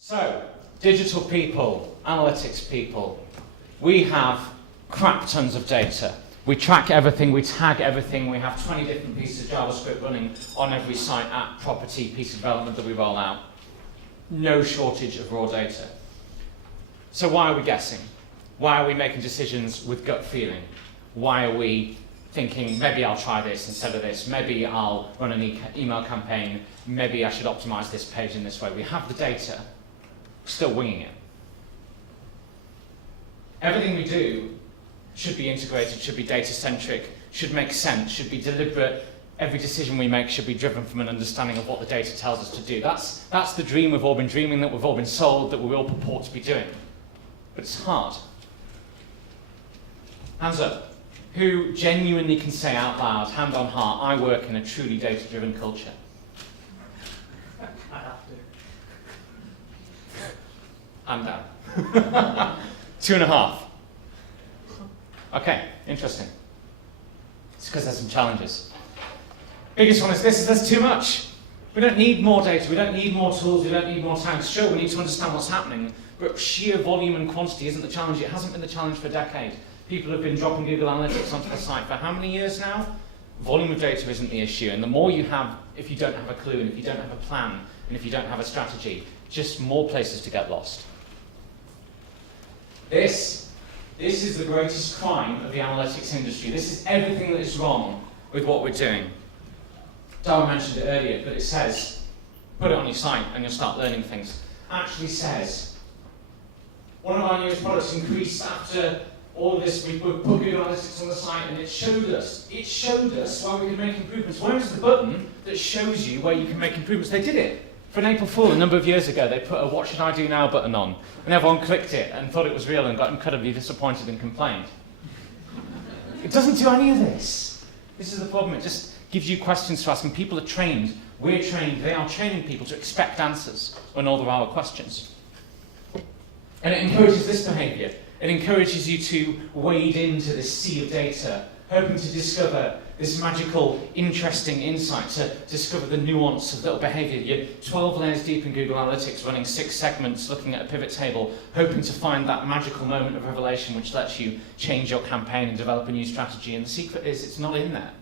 So, digital people, analytics people, we have crap tons of data. We track everything, we tag everything, we have 20 different pieces of JavaScript running on every site, app, property, piece of development that we roll out. No shortage of raw data. So why are we guessing? Why are we making decisions with gut feeling? Why are we thinking, maybe I'll try this instead of this, maybe I'll run an email campaign, maybe I should optimize this page in this way? We have the data, still winging it. Everything we do should be integrated, should be data-centric, should make sense, should be deliberate. Every decision we make should be driven from an understanding of what the data tells us to do. That's the dream we've all been dreaming, that we've all been sold, that we all purport to be doing. But it's hard. Hands up. Who genuinely can say out loud, hand on heart, I work in a truly data-driven culture? I have to. Hand down. 2.5. Okay, interesting. It's because there's some challenges. Biggest one is this: there's too much. We don't need more data, we don't need more tools, we don't need more tags. Sure, we need to understand what's happening, but sheer volume and quantity isn't the challenge. It hasn't been the challenge for a decade. People have been dropping Google Analytics onto the site for how many years now? Volume of data isn't the issue, and the more you have, if you don't have a clue, and if you don't have a plan, and if you don't have a strategy, just more places to get lost. This is the greatest crime of the analytics industry. This is everything that is wrong with what we're doing. Darwin mentioned it earlier, but it says, put it on your site and you'll start learning things. Actually says, one of our newest products increased after all of this. We put Google Analytics on the site and it showed us where we could make improvements. Where is the button that shows you where you can make improvements? They did it. For an April Fool a number of years ago, they put a "What should I do now" button on, and everyone clicked it and thought it was real and got incredibly disappointed and complained. It doesn't do any of this. This is the problem. It just gives you questions to ask, and people are trained. We're trained. They are training people to expect answers when all there are questions. And it encourages this behaviour. It encourages you to wade into this sea of data, hoping to discover this magical, interesting insight, to discover the nuance of little behaviour. You're 12 layers deep in Google Analytics, running 6 segments, looking at a pivot table, hoping to find that magical moment of revelation which lets you change your campaign and develop a new strategy. And the secret is, it's not in there.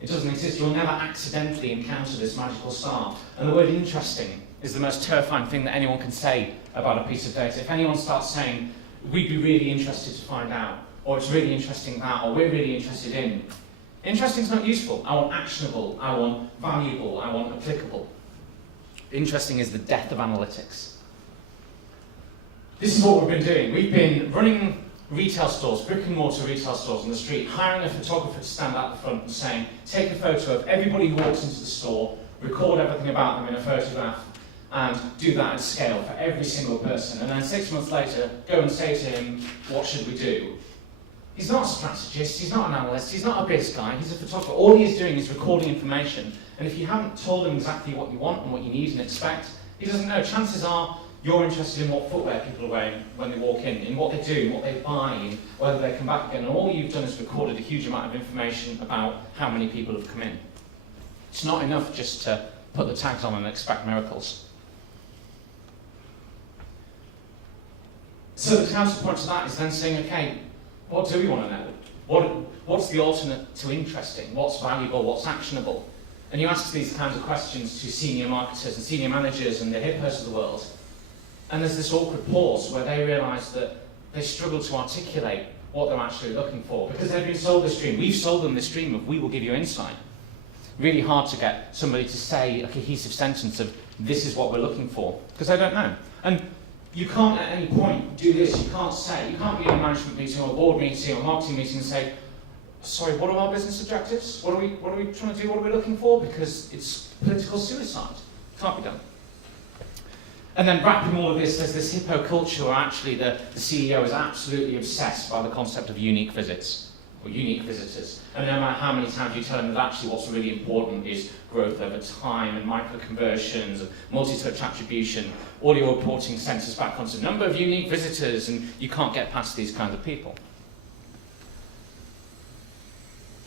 It doesn't exist. You'll never accidentally encounter this magical star. And the word interesting is the most terrifying thing that anyone can say about a piece of data. If anyone starts saying, we'd be really interested to find out, or it's really interesting that, or we're really interested in, interesting is not useful. I want actionable, I want valuable, I want applicable. Interesting is the death of analytics. This is what we've been doing. We've been running retail stores, brick and mortar retail stores on the street, hiring a photographer to stand out the front and saying, take a photo of everybody who walks into the store, record everything about them in a photograph, and do that at scale for every single person. And then 6 months later, go and say to him, what should we do? He's not a strategist, he's not an analyst, he's not a biz guy, he's a photographer. All he is doing is recording information. And if you haven't told him exactly what you want and what you need and expect, he doesn't know. Chances are you're interested in what footwear people are wearing when they walk in what they do, what they buy, and whether they come back again. And all you've done is recorded a huge amount of information about how many people have come in. It's not enough just to put the tags on and expect miracles. So the counterpoint to that is then saying, okay, what do we want to know? What's the alternate to interesting? What's valuable? What's actionable? And you ask these kinds of questions to senior marketers and senior managers and the hippos of the world. And there's this awkward pause where they realise that they struggle to articulate what they're actually looking for because they've been sold this dream. We've sold them this dream of we will give you insight. Really hard to get somebody to say a cohesive sentence of this is what we're looking for because they don't know. And you can't at any point do this. You can't be in a management meeting or a board meeting or a marketing meeting and say, sorry, what are our business objectives? What are we trying to do? What are we looking for? Because it's political suicide. Can't be done. And then wrapping all of this, there's this hippo culture where actually the CEO is absolutely obsessed by the concept of unique visits or unique visitors. And no matter how many times you tell them that actually what's really important is growth over time and micro-conversions and multi-touch attribution, all your reporting centers back onto the number of unique visitors, and you can't get past these kinds of people.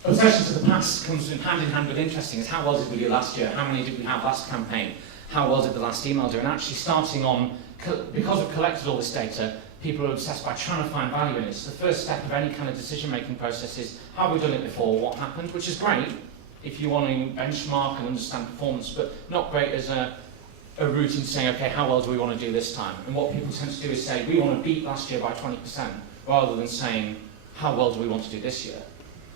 Obsession to the past comes hand in hand with interesting. It's how well did we do last year? How many did we have last campaign? How well did the last email do? And actually starting on because we've collected all this data, people are obsessed by trying to find value in it. So the first step of any kind of decision-making process is, have we done it before, what happened? Which is great if you want to benchmark and understand performance, but not great as a route into saying, okay, how well do we want to do this time? And what people tend to do is say, we want to beat last year by 20%, rather than saying, how well do we want to do this year?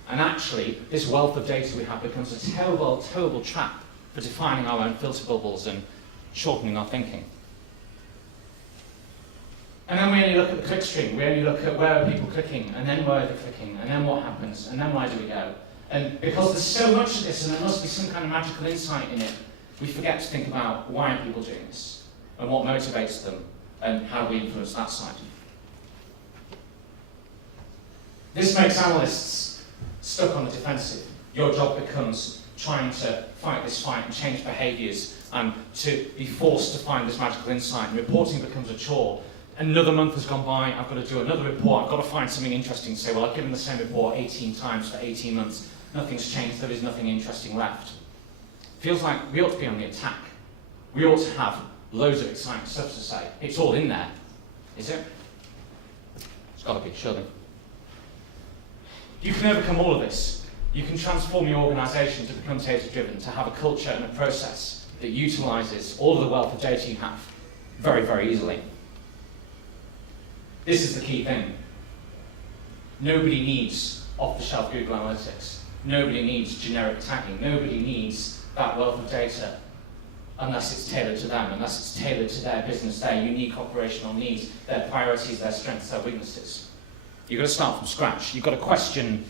And actually, this wealth of data we have becomes a terrible, terrible trap for defining our own filter bubbles and shortening our thinking. And then we only look at the clickstream. We only look at where are people clicking, and then where are they clicking, and then what happens, and then where do we go? And because there's so much of this, and there must be some kind of magical insight in it, we forget to think about why are people doing this, and what motivates them, and how do we influence that side. This makes analysts stuck on the defensive. Your job becomes trying to fight this fight and change behaviours, and to be forced to find this magical insight, and reporting becomes a chore. Another month has gone by, I've got to do another report, I've got to find something interesting to say, well, I've given the same report 18 times for 18 months, nothing's changed, there is nothing interesting left. Feels like we ought to be on the attack. We ought to have loads of exciting stuff to say. It's all in there, is it? It's got to be, surely. You can overcome all of this. You can transform your organisation to become data-driven, to have a culture and a process that utilises all of the wealth of data you have very, very easily. This is the key thing. Nobody needs off-the-shelf Google Analytics. Nobody needs generic tagging. Nobody needs that wealth of data unless it's tailored to them, unless it's tailored to their business, their unique operational needs, their priorities, their strengths, their weaknesses. You've got to start from scratch. You've got to question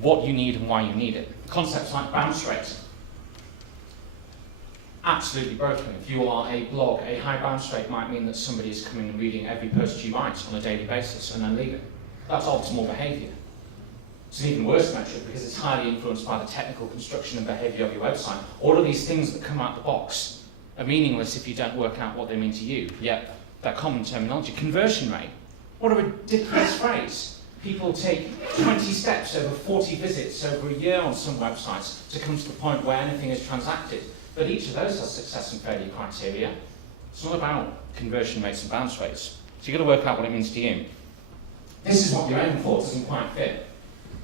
what you need and why you need it. Concepts like bounce rate. Absolutely broken. If you are a blog, a high bounce rate might mean that somebody is coming and reading every post you write on a daily basis and then leaving. That's optimal behaviour. It's an even worse metric because it's highly influenced by the technical construction and behaviour of your website. All of these things that come out the box are meaningless if you don't work out what they mean to you. Yet, they're common terminology. Conversion rate. What a ridiculous phrase. People take 20 steps over 40 visits over a year on some websites to come to the point where anything is transacted. But each of those has success and failure criteria. It's not about conversion rates and bounce rates. So you've got to work out what it means to you. This is what you're aiming for, doesn't quite fit.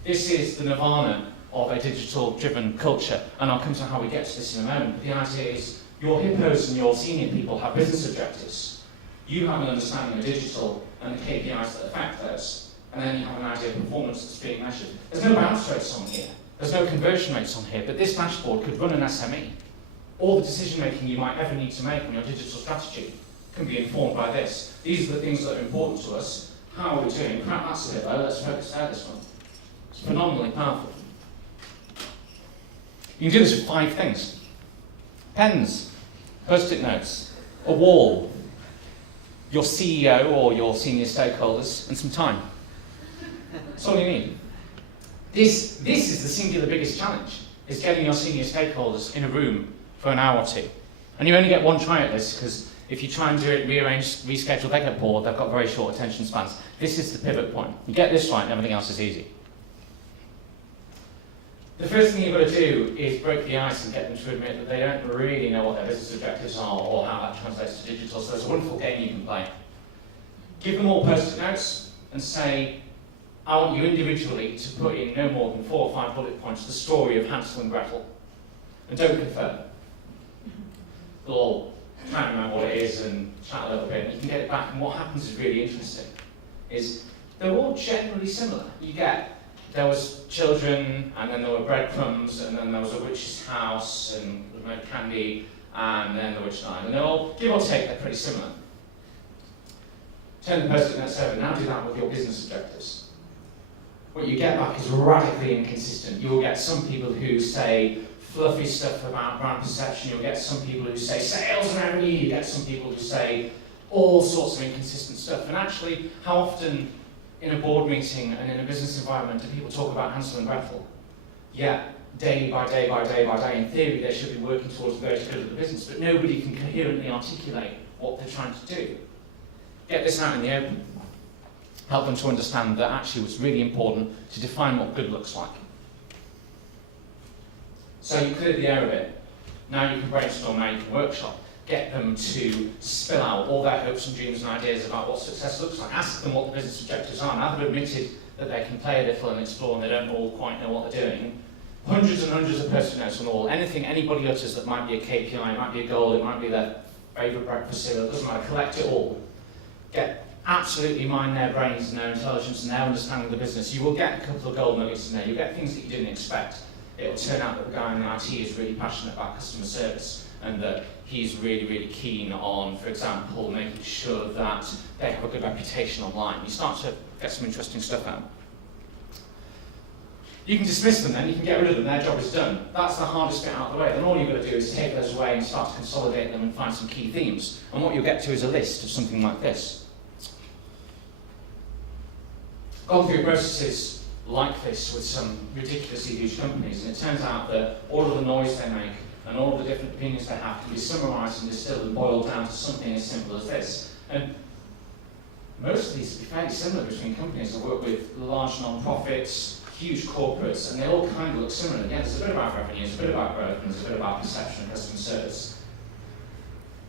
This is the nirvana of a digital-driven culture, and I'll come to how we get to this in a moment. But the idea is your hippos and your senior people have business objectives. You have an understanding of digital and the KPIs that affect those, and then you have an idea of performance that's being measured. There's no bounce rates on here. There's no conversion rates on here, but this dashboard could run an SME. All the decision-making you might ever need to make on your digital strategy can be informed by this. These are the things that are important to us. How are we doing? Crap, that's a bit low. Let's focus there this one. It's phenomenally powerful. You can do this with 5 things. Pens, post-it notes, a wall, your CEO or your senior stakeholders, and some time. That's all you need. This is the singular biggest challenge, is getting your senior stakeholders in a room for an hour or two. And you only get one try at this, because if you try and do it, rearrange, reschedule, they get bored, they've got very short attention spans. This is the pivot point. You get this right and everything else is easy. The first thing you've got to do is break the ice and get them to admit that they don't really know what their business objectives are or how that translates to digital. So there's a wonderful game you can play. Give them all post-it notes and say, I want you individually to put in no more than 4 or 5 bullet points the story of Hansel and Gretel. And don't confirm. They'll all try and remember what it is and chat a little bit, and you can get it back. And what happens is really interesting, is they're all generally similar. There was children, and then there were breadcrumbs, and then there was a witch's house, and there was no candy, and then the witch died. And they're all, give or take, they're pretty similar. Turn the post-it notes over. Now do that with your business objectives. What you get back is radically inconsistent. You'll get some people who say fluffy stuff about brand perception. You'll get some people who say sales and revenue. You get some people who say all sorts of inconsistent stuff. And actually, how often in a board meeting and in a business environment do people talk about Hansel and Gretel? Yeah, day by day by day by day. In theory, they should be working towards the greater good of the business, but nobody can coherently articulate what they're trying to do. Get this out in the open. Help them to understand that actually it's really important to define what good looks like. So you cleared the air a bit. Now you can brainstorm, now you can workshop. get them to spill out all their hopes and dreams and ideas about what success looks like. Ask them what the business objectives are. Now they've admitted that they can play a little and explore and they don't all quite know what they're doing. Hundreds and hundreds of post-it notes on the wall. Anything anybody utters that might be a KPI, it might be a goal, it might be their favourite breakfast cereal, it doesn't matter, collect it all. Absolutely mine their brains and their intelligence and their understanding of the business. You will get a couple of gold nuggets in there. You'll get things that you didn't expect. It'll turn out that the guy in IT is really passionate about customer service and that he's really, really keen on, for example, making sure that they have a good reputation online. You start to get some interesting stuff out. You can dismiss them then, you can get rid of them, their job is done. That's the hardest bit out of the way. Then all you've got to do is take those away and start to consolidate them and find some key themes. And what you'll get to is a list of something like this. Gone through processes like this with some ridiculously huge companies, and it turns out that all of the noise they make and all of the different opinions they have can be summarised and distilled and boiled down to something as simple as this. And most of these will be fairly similar between companies. I work with large non-profits, huge corporates, and they all kind of look similar. Again, there's a bit about revenue, there's a bit about growth, and there's a bit about perception and customer service.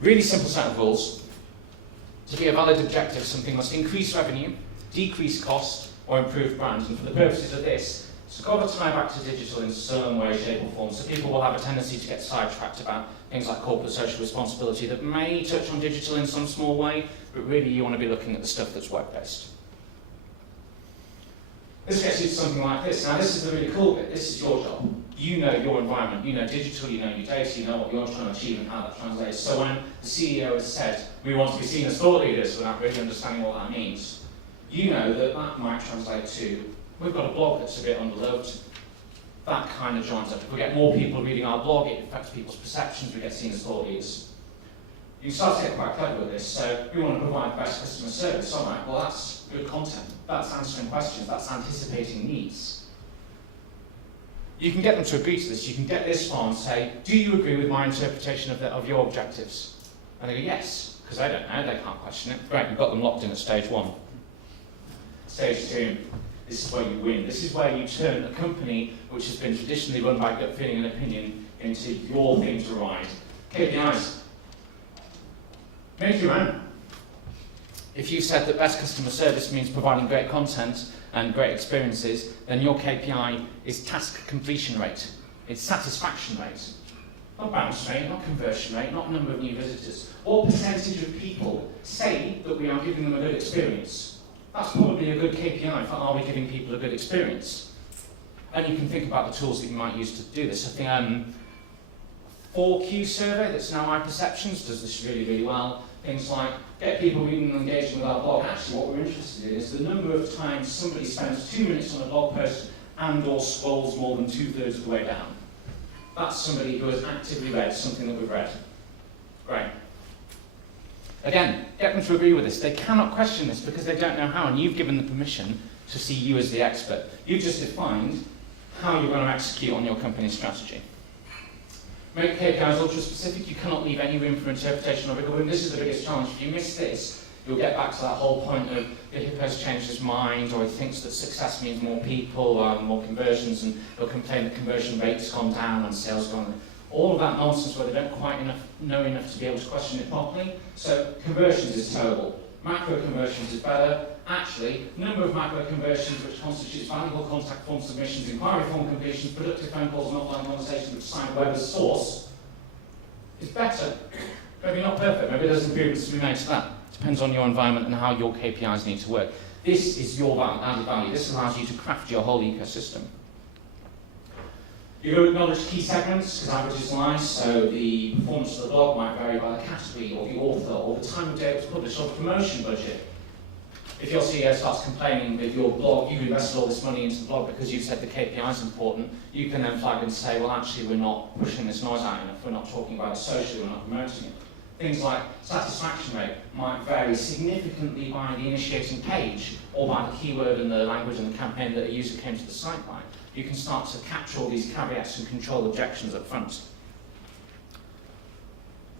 Really simple set of rules. To be a valid objective, something must increase revenue, decrease cost, or improve brand. And for the purposes of this, it's got to tie back to digital in some way, shape, or form. So people will have a tendency to get sidetracked about things like corporate social responsibility that may touch on digital in some small way, but really you want to be looking at the stuff that's web-based. This gets you to something like this. Now this is the really cool bit. This is your job. You know your environment, you know digital, you know your data, you know what you're trying to achieve and how that translates. So when the CEO has said, we want to be seen as thought leaders without really understanding what that means, you know that that might translate to, we've got a blog that's a bit underloved. That kind of joins up. If we get more people reading our blog, it affects people's perceptions, we get seen as thought leaders. You start to get quite clever with this. So we want to provide the best customer service. All right, well that's good content. That's answering questions. That's anticipating needs. You can get them to agree to this. You can get this far and say, do you agree with my interpretation of your objectives? And they go, yes, because they don't know, they can't question it. Great, you've got them locked in at stage 1. Stage 2, this is where you win. This is where you turn a company which has been traditionally run by gut feeling and opinion into your thing to ride. KPIs. Make your own. If you said that best customer service means providing great content and great experiences, then your KPI is task completion rate. It's satisfaction rate. Not bounce rate, not conversion rate, not number of new visitors. What percentage of people say that we are giving them a good experience? That's probably a good KPI for are we giving people a good experience? And you can think about the tools that you might use to do this. I think 4Q survey that's now iPerceptions does this really, really well. Things like get people reading and engaging with our blog. Actually, what we're interested in is the number of times somebody spends 2 minutes on a blog post and or scrolls more than 2/3 of the way down. That's somebody who has actively read something that we've read. Great. Again, get them to agree with this. They cannot question this because they don't know how, and you've given the permission to see you as the expert. You've just defined how you're going to execute on your company's strategy. Make KPIs ultra-specific. You cannot leave any room for interpretation or wiggle room. This is the biggest challenge. If you miss this, you'll get back to that whole point of the hippo's changed his mind, or he thinks that success means more people rather than more conversions, and he'll complain that conversion rate's gone down and sales gone down. All of that nonsense where they don't quite know enough to be able to question it properly. So conversions is terrible. Macro conversions is better. Actually, number of macro conversions which constitutes valuable contact form submissions, inquiry form completions, productive phone calls and offline conversations which sign web as source is better. Maybe not perfect, maybe there's improvements to be made to that. Depends on your environment and how your KPIs need to work. This is your added value. This allows you to craft your whole ecosystem. You've got to acknowledge key segments, because averages lie, so the performance of the blog might vary by the category, or the author, or the time of day it was published, or the promotion budget. If your CEO starts complaining that your blog, you've invested all this money into the blog because you've said the KPI is important, you can then flag and say, well actually we're not pushing this noise out enough, we're not talking about it socially, we're not promoting it. Things like satisfaction rate might vary significantly by the initiating page, or by the keyword and the language and the campaign that a user came to the site by. You can start to capture all these caveats and control objections up front.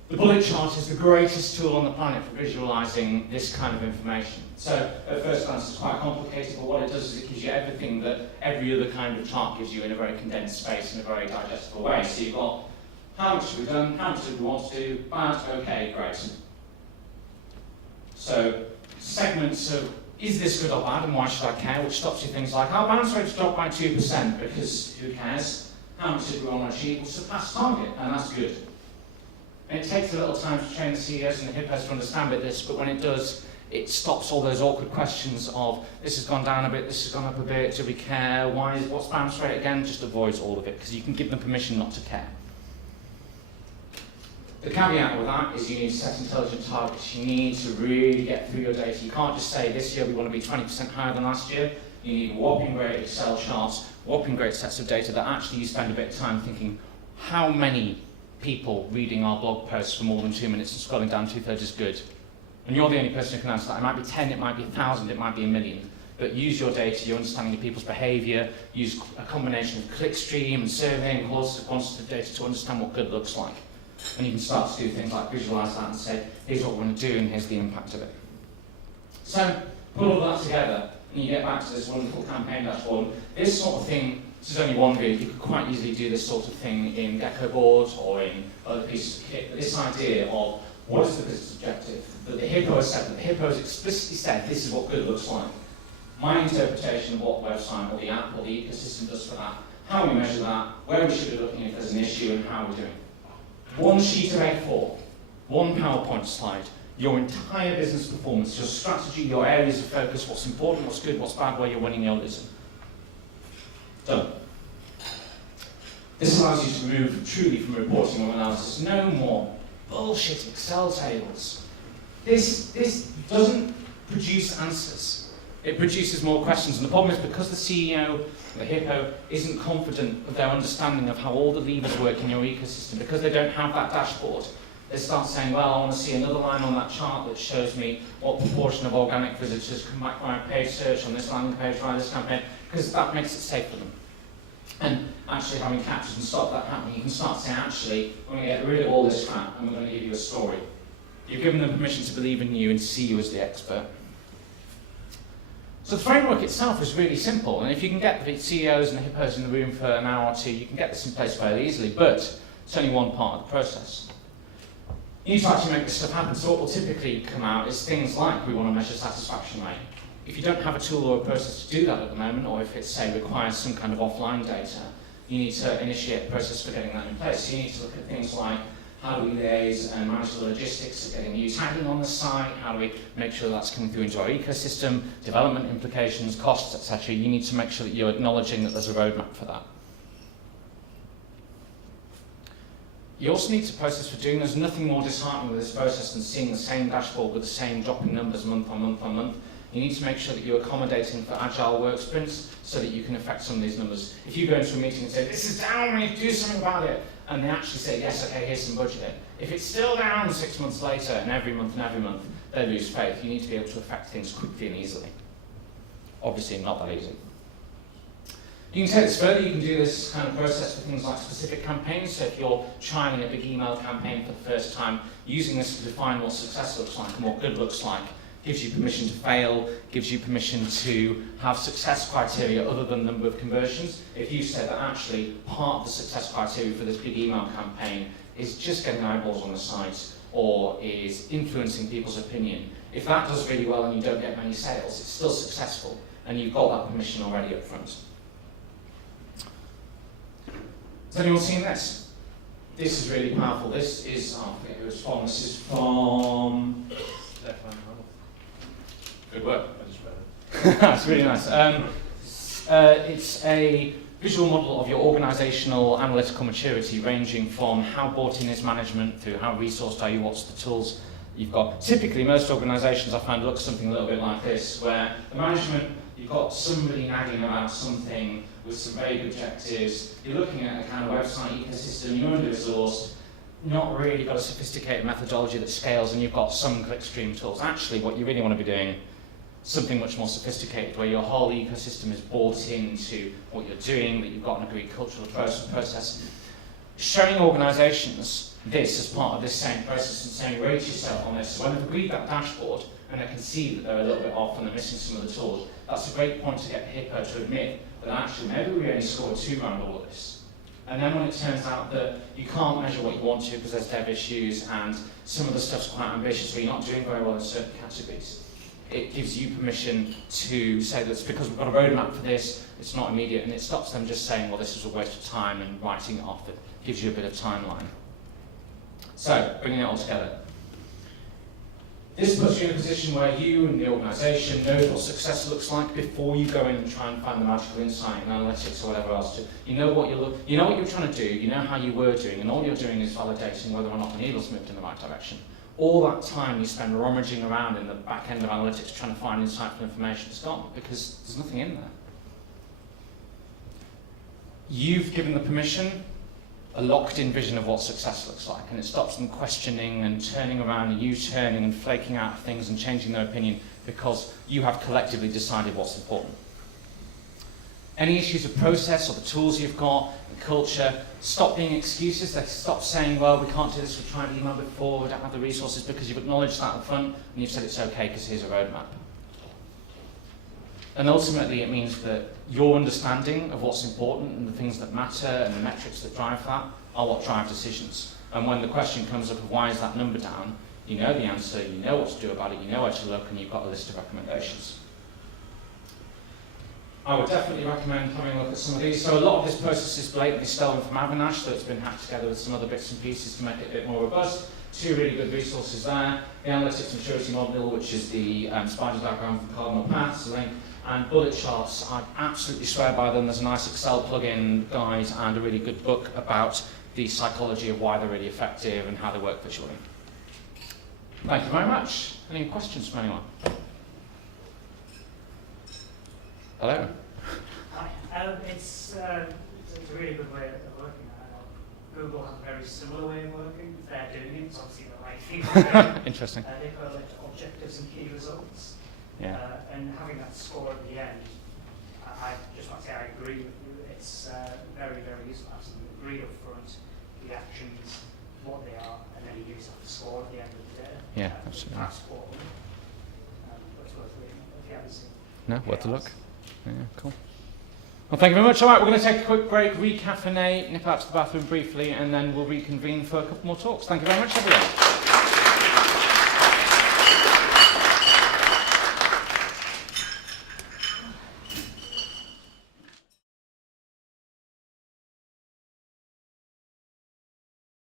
The bullet chart is the greatest tool on the planet for visualizing this kind of information. So at first glance it's quite complicated, but what it does is it gives you everything that every other kind of chart gives you in a very condensed space, in a very digestible way. So you've got How much have we done? How much did we want to do? Bad, okay, great. So segments of, is this good or bad and why should I care? Which stops you things like, our bounce rate's dropped by 2% because who cares? How much did we want to achieve? We'll surpass target, and that's good. And it takes a little time to train the CEOs and the hippos to understand this, but when it does, it stops all those awkward questions of, this has gone down a bit, this has gone up a bit, do we care? What's bounce rate again? Just avoids all of it, because you can give them permission not to care. The caveat with that is you need to set intelligent targets. You need to really get through your data. You can't just say, this year we want to be 20% higher than last year. You need whopping great Excel charts, whopping great sets of data that actually you spend a bit of time thinking, how many people reading our blog posts for more than 2 minutes and scrolling down 2/3 is good? And you're the only person who can answer that. It might be 10, it might be 1,000, it might be 1,000,000. But use your data, your understanding of people's behaviour, use a combination of clickstream and surveying and quantitative data to understand what good looks like. And you can start to do things like visualise that and say, here's what we're going to do and here's the impact of it. So, put all that together and you get back to this wonderful campaign dashboard. This sort of thing, this is only one grid, you could quite easily do this sort of thing in Gecko boards or in other pieces of kit. But this idea of what is the business objective that the hippo has said, that the hippo has explicitly said this is what good looks like. My interpretation of what the website or the app or the ecosystem does for that, how we measure that, where we should be looking if there's an issue and how we're doing. One sheet of A4, one PowerPoint slide, your entire business performance, your strategy, your areas of focus, what's important, what's good, what's bad, where you're winning, you're losing. Done. This allows you to move truly from reporting or analysis. No more bullshit Excel tables. This doesn't produce answers. It produces more questions. And the problem is because the CEO, the hippo, isn't confident of their understanding of how all the levers work in your ecosystem, because they don't have that dashboard, they start saying, well, I want to see another line on that chart that shows me what proportion of organic visitors come back via paid search on this landing page via this campaign, because that makes it safe for them. And actually having captured and stopped that happening, you can start saying, actually, we're going to get rid of all this crap and we're going to give you a story. You've given them permission to believe in you and see you as the expert. So the framework itself is really simple, and if you can get the CEOs and the hippos in the room for an hour or two, you can get this in place fairly easily, but it's only one part of the process. You need to actually make this stuff happen, so what will typically come out is things like, we want to measure satisfaction rate. If you don't have a tool or a process to do that at the moment, or if it, say, requires some kind of offline data, you need to initiate a process for getting that in place. So you need to look at things like, how do we liaise and manage the logistics of getting new tagging on the site? How do we make sure that's coming through into our ecosystem? Development implications, costs, etc. You need to make sure that you're acknowledging that there's a roadmap for that. You also need a process for doing. There's nothing more disheartening with this process than seeing the same dashboard with the same dropping numbers month on month on month. You need to make sure that you're accommodating for agile work sprints so that you can affect some of these numbers. If you go into a meeting and say, this is down, we need to do something about it, and they actually say, yes, okay, here's some budget. If it's still down 6 months later, and every month, they lose faith. You need to be able to affect things quickly and easily. Obviously, not that easy. You can take this further. You can do this kind of process for things like specific campaigns. So if you're trying a big email campaign for the first time, using this to define what success looks like and what good looks like, gives you permission to fail, gives you permission to have success criteria other than number of conversions. If you said that actually part of the success criteria for this big email campaign is just getting eyeballs on the site or is influencing people's opinion, if that does really well and you don't get many sales, it's still successful and you've got that permission already up front. Has anyone seen this? This is really powerful. This is, I forget who it's from, this is from... Good work. I just read it. That's really nice. It's a visual model of your organisational analytical maturity, ranging from how bought in is management through how resourced are you, what's the tools you've got. Typically, most organisations I find look something a little bit like this, where the management, you've got somebody nagging about something with some vague objectives, you're looking at a kind of website ecosystem, you're under-resourced, not really got a sophisticated methodology that scales, and you've got some clickstream tools. Actually, what you really want to be doing something much more sophisticated, where your whole ecosystem is bought into what you're doing, that you've got an agreed cultural process. Showing organisations this as part of this same process and saying, rate yourself on this. So when they've agreed that dashboard and they can see that they're a little bit off and they're missing some of the tools, that's a great point to get the hippo to admit that actually maybe we only scored 2 around all of this. And then when it turns out that you can't measure what you want to because there's dev issues and some of the stuff's quite ambitious, or you're not doing very well in certain categories, it gives you permission to say that it's because we've got a roadmap for this, it's not immediate, and it stops them just saying, well, this is a waste of time and writing it off. It gives you a bit of timeline. So, bringing it all together. This puts you in a position where you and the organisation know what success looks like before you go in and try and find the magical insight in analytics or whatever else. You know what you're trying to do, you know how you were doing, and all you're doing is validating whether or not the needle's moved in the right direction. All that time you spend rummaging around in the back end of analytics trying to find insightful information is gone because there's nothing in there. You've given the permission a locked-in vision of what success looks like, and it stops them questioning and turning around and U-turning and flaking out things and changing their opinion because you have collectively decided what's important. Any issues with process or the tools you've got and culture, stop being excuses. They stop saying, well, we can't do this, we've tried email before, we don't have the resources, because you've acknowledged that up front and you've said it's okay because here's a roadmap. And ultimately it means that your understanding of what's important and the things that matter and the metrics that drive that are what drive decisions. And when the question comes up of why is that number down, you know the answer, you know what to do about it, you know where to look, and you've got a list of recommendations. I would definitely recommend having a look at some of these. So a lot of this process is blatantly stolen from Avinash, so it's been hacked together with some other bits and pieces to make it a bit more robust. Two really good resources there. The Analytics Maturity Model, which is the spider diagram from Cardinal Paths, link, and bullet charts. I absolutely swear by them. There's a nice Excel plugin guide and a really good book about the psychology of why they're really effective and how they work visually. Thank you very much. Any questions from anyone? Hello. Hi. It's a really good way of working. Google has a very similar way of working. They're doing it, it's obviously the right thing. Interesting. They correlate to objectives and key results. Yeah. And having that score at the end, I just want to say I agree with you. It's very, very useful. Absolutely agree up front, the actions, what they are, and then you use that score at the end of the day. Yeah, absolutely. That's what but it's worth reading if you haven't seen it. No, worth a look. Yeah, cool. Well, thank you very much. All right, we're going to take a quick break, recaffeinate, nip out to the bathroom briefly, and then we'll reconvene for a couple more talks. Thank you very much, everyone.